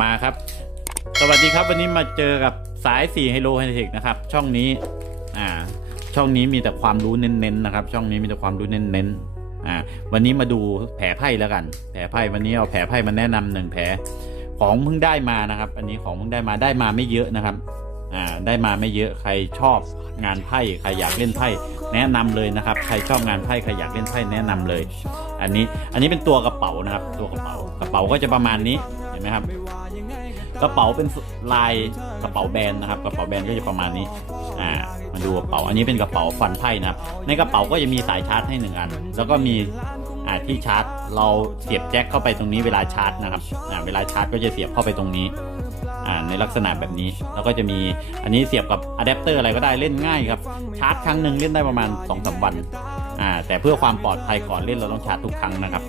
มาครับ สวัสดีครับวันนี้มาเจอกับสาย4ไฮโลไฮเทคนะครับ ช่องนี้อ่าช่องนี้มีแต่ความรู้เน้นๆนะครับ ช่องนี้มีแต่ความรู้เน้นๆอ่าวันนี้มาดูแผลไพ่แล้วกัน แผลไพ่วันนี้เอาแผลไพ่มาแนะนำหนึ่งแผลของเพิ่งได้มานะครับ อันนี้ของเพิ่งได้มาได้มาไม่เยอะนะครับอ่าได้มาไม่เยอะใครชอบงานไพ่ใครอยากเล่นไพ่แนะนำเลยนะครับ ใครชอบงานไพ่ใครอยากเล่นไพ่แนะนำเลย อันนี้อันนี้เป็นตัวกระเป๋านะครับ ตัวกระเป๋ากระเป๋าก็จะประมาณนี้ เห็นไหมครับ กระเป๋าเป็นลายกระเป๋าแบรนด์นะครับ กระเป๋าแบรนด์ก็จะประมาณนี้ อ่า มาดูกระเป๋า อันนี้เป็นกระเป๋าฟันไพ่นะครับ ในกระเป๋าก็จะมีสายชาร์จให้หนึ่งอัน แล้วก็มีอ่าที่ชาร์จ เราเสียบแจ็คเข้าไปตรงนี้เวลาชาร์จนะครับ อ่า เวลาชาร์จก็จะเสียบเข้าไปตรงนี้ อ่า ในลักษณะแบบนี้ แล้วก็จะมี อันนี้เสียบกับอะแดปเตอร์อะไรก็ได้ เล่นง่ายครับ ชาร์จครั้งหนึ่งเล่นได้ประมาณ2อสวัน อ่า แต่เพื่อความปลอดภัยก่อนเล่นเราต้องชาร์จทุกครั้งนะครับ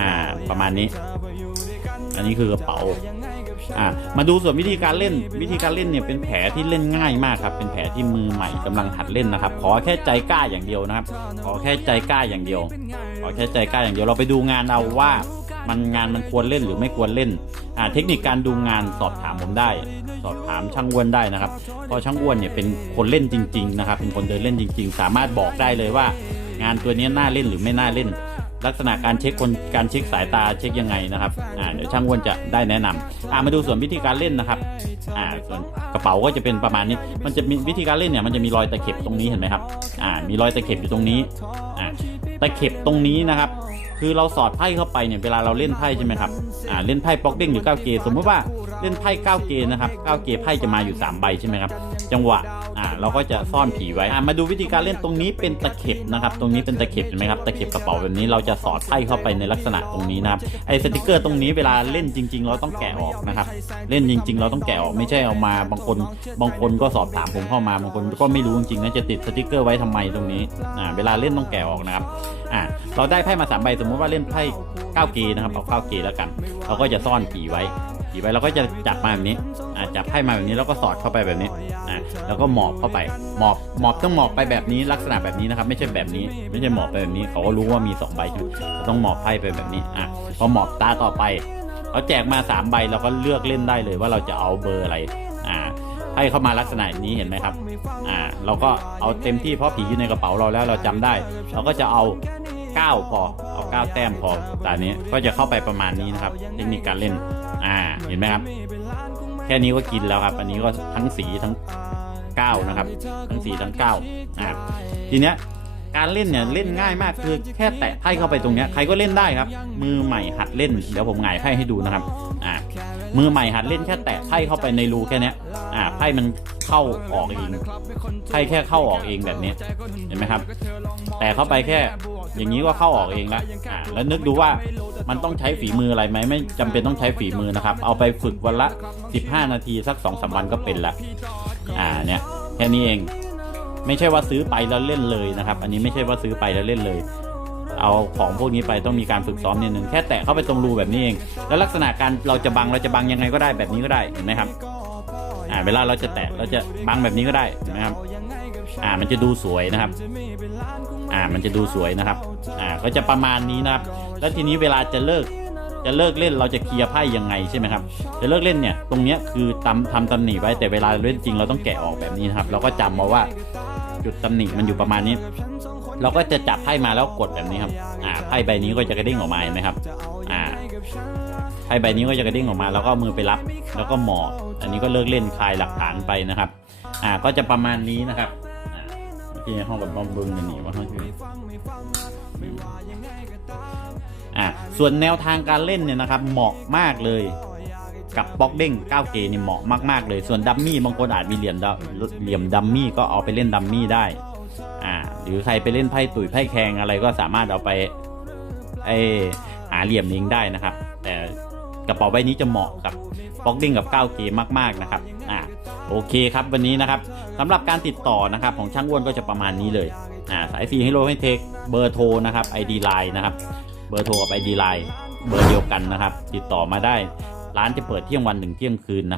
อ่า ประมาณนี้ อันนี้คือกระเป๋าอ่ามาดูส่วนวิธีการเล่นวิธีการเล่นเนี่ยเป็นแผลที่เล่นง่ายมากครับ เป็นแผลที่มือใหม่กำลังหัดเล่นนะครับ ขอแค่ใจกล้าอย่างเดียวนะครับ ขอแค่ใจกล้าอย่างเดียว ขอแค่ใจกล้าอย่างเดียวเราไปดูงานเอาว่ามันงานมันควรเล่นหรือไม่ควรเล่นอ่าเทคนิคการดูงานสอบถามผมได้ สอบถามช่างอ้วนได้นะครับเพราะช่างอ้วนเนี่ยเป็นคนเล่นจริง ๆ นะครับ เป็นคนเดินเล่นจริง ๆ สามารถบอกได้เลยว่า งานตัวนี้น่าเล่นหรือไม่น่าเล่น ลักษณะการเช็คคนการเช็คสายตาเช็คยังไงนะครับอ่าเดี๋ยวช่างอ้วนจะได้แนะนำอ่ามาดูส่วนวิธีการเล่นนะครับอ่าส่วนกระเป๋าก็จะเป็นประมาณนี้ มันจะมีวิธีการเล่นเนี่ยมันจะมีรอยตะเข็บตรงนี้เห็นไหมครับอ่ามีรอยตะเข็บอยู่ตรงนี้อ่าตะเข็บตรงนี้นะครับคือเราสอดไพ่เข้าไปเนี่ยเวลาเราเล่นไพ่ใช่ไหมครับอ่าเล่นไพ่ป๊อกเด้งหรือ9เกสมมติว่าเล่นไพ่9เกนะครับ9เกไพ่จะมาอยู่ 3 ใบใช่ไหมครับจังหวะ อ่าเราก็จะซ่อนผีไว้อ่ามาดูวิธีการเล่นตรงนี้เป็นตะเข็บนะครับ ตรงนี้เป็นตะเข็บเห็นไหมครับตะเข็บกระเป๋าแบบนี้เราจะสอดไพ่เข้าไปในลักษณะตรงนี้นะครับไอ้สติกเกอร์ตรงนี้เวลาเล่นจริง ๆ เราต้องแกะออกนะครับ เล่นจริง ๆ เราต้องแกะออกไม่ใช่เอามาบางคน บางคนก็สอบถามผมเข้ามาบางคนก็ไม่รู้จริงๆนะจะติดสติกเกอร์ไว้ทำไมตรงนี้อ่าเวลาเล่นต้องแกะออกนะครับอ่าเราได้ไพ่มาสามใบสมมติว่าเล่นไพ่9เกนะครับเอา9เกแล้วกัน เราก็จะซ่อนผีไว้ ไว้เราก็จะจับมาแบบนี้อ่าจับไพ่มาแบบนี้แล้วก็สอดเข้าไปแบบนี้อ่าแล้วก็หมอบเข้าไปหมอบหมอบต้องหมอบไปแบบนี้ลักษณะแบบนี้นะครับ ไม่ใช่แบบนี้ ไม่ใช่หมอบไปแบบนี้ เขาก็รู้ว่ามีสองใบใช่ไหมเราต้องหมอบไพ่ไปแบบนี้อะพอหมอบตาต่อไปเขาแจกมาสามใบเราก็เลือกเล่นได้เลยว่าเราจะเอาเบอร์อะไรอ่าให้เข้ามาลักษณะนี้เห็นไหมครับอ่าเราก็เอาเต็มที่เพราะผีอยู่ในกระเป๋าเราแล้วเราจำได้ เราก็จะเอา9พอเอา9แต้มพอตอนนี้ก็จะเข้าไปประมาณนี้นะครับเทคนิคการเล่น อ่า เห็นไหมครับ แค่นี้ก็กินแล้วครับ อันนี้ก็ทั้งสีทั้ง9นะครับ ทั้งสีทั้ง9อ่าทีเนี้ยการเล่นเนี่ยเล่นง่ายมากคือแค่แตะไพ่เข้าไปตรงเนี้ยใครก็เล่นได้ครับ มือใหม่หัดเล่นเดี๋ยวผมหงายไพ่ให้ดูนะครับอ่ามือใหม่หัดเล่นแค่แตะไพ่เข้าไปในรูแค่เนี้ย อ่าไพ่มันเข้าออกเองไพ่แค่เข้าออกเองแบบนี้เห็นไหมครับ แต่เข้าไปแค่อย่างนี้ก็เข้าออกเองละอ่าแล้วนึกดูว่ามันต้องใช้ฝีมืออะไรไหมไม่จำเป็นต้องใช้ฝีมือนะครับ เอาไปฝึกวันละ 15 นาทีสัก2อสวันก็เป็นละอ่าเนี่ยแค่นี้เอง ไม่ใช่ว่าซื้อไปแล้วเล่นเลยนะครับ อันนี้ไม่ใช่ว่าซื้อไปแล้วเล่นเลยเอาของพวกนี้ไปต้องมีการฝึกซ้อมนิดนึงแค่แตะเข้าไปตรงรูแบบนี้เอง แล้วลักษณะการเราจะบังเราจะบังยังไงก็ได้แบบนี้ก็ได้เห็นไหมครับ อ่าเวลาเราจะแตะเราจะบังแบบนี้ก็ได้เห็นไหมครับ อ่ามันจะดูสวยนะครับ อ่ามันจะดูสวยนะครับ อ่าก็จะประมาณนี้นะครับ แล้วทีนี้เวลาจะเลิกจะเลิกเล่นเราจะเคลียร์ไพ่ยังไงใช่ไหมครับ จะเลิกเล่นเนี่ยตรงเนี้ยคือตำทำตำหนิไว้แต่เวลาเล่นจริงเราต้องแกะออกแบบนี้นะครับ เราก็จำมาว่าจุดตำหนิมันอยู่ประมาณนี้ เราก็จะจับไพ่มาแล้วกดแบบนี้ครับ อ่าไพ่ใบนี้ก็จะกระเด้งออกมาเห็นไหมครับ อ่า ไพ่ใบนี้ก็จะกระเด้งออกมา แล้วก็มือไปรับ แล้วก็หมอบอันนี้ก็เลิกเล่นคลายหลักฐานไปนะครับ อ่าก็จะประมาณนี้นะครับอ่าเมื่ห้องแบบบอมบึงกันนี่ว่าห้องคืออ่าส่วนแนวทางการเล่นเนี่ยนะครับ เหมาะมากเลยกับบล็อกเด้ง 9K นี่เหมาะมาก ๆ เลย ส่วนดัมมี่บางคนอาจมีเหลี่ยมดัมเหลี่ยมดัมมี่ก็เอาไปเล่นดัมมี่ได้ อ่า หรือใครไปเล่นไพ่ตุ๋ยไพ่แข่งอะไรก็สามารถเอาไปไอหาเหลี่ยมเองได้นะครับ กระเป๋าใบนี้จะเหมาะกับบล็อกดิ้งกับ 9K มาก ๆ นะครับ อ่า โอเคครับ วันนี้นะครับสำหรับการติดต่อนะครับของช่างอ้วนก็จะประมาณนี้เลย อ่า สายฟรีให้โลให้เทค เบอร์โทรนะครับ ID Line นะครับ เบอร์โทรกับ ID Line เบอร์เดียวกันนะครับ ติดต่อมาได้ ร้านจะเปิดเที่ยงวันถึงเที่ยงคืนนะ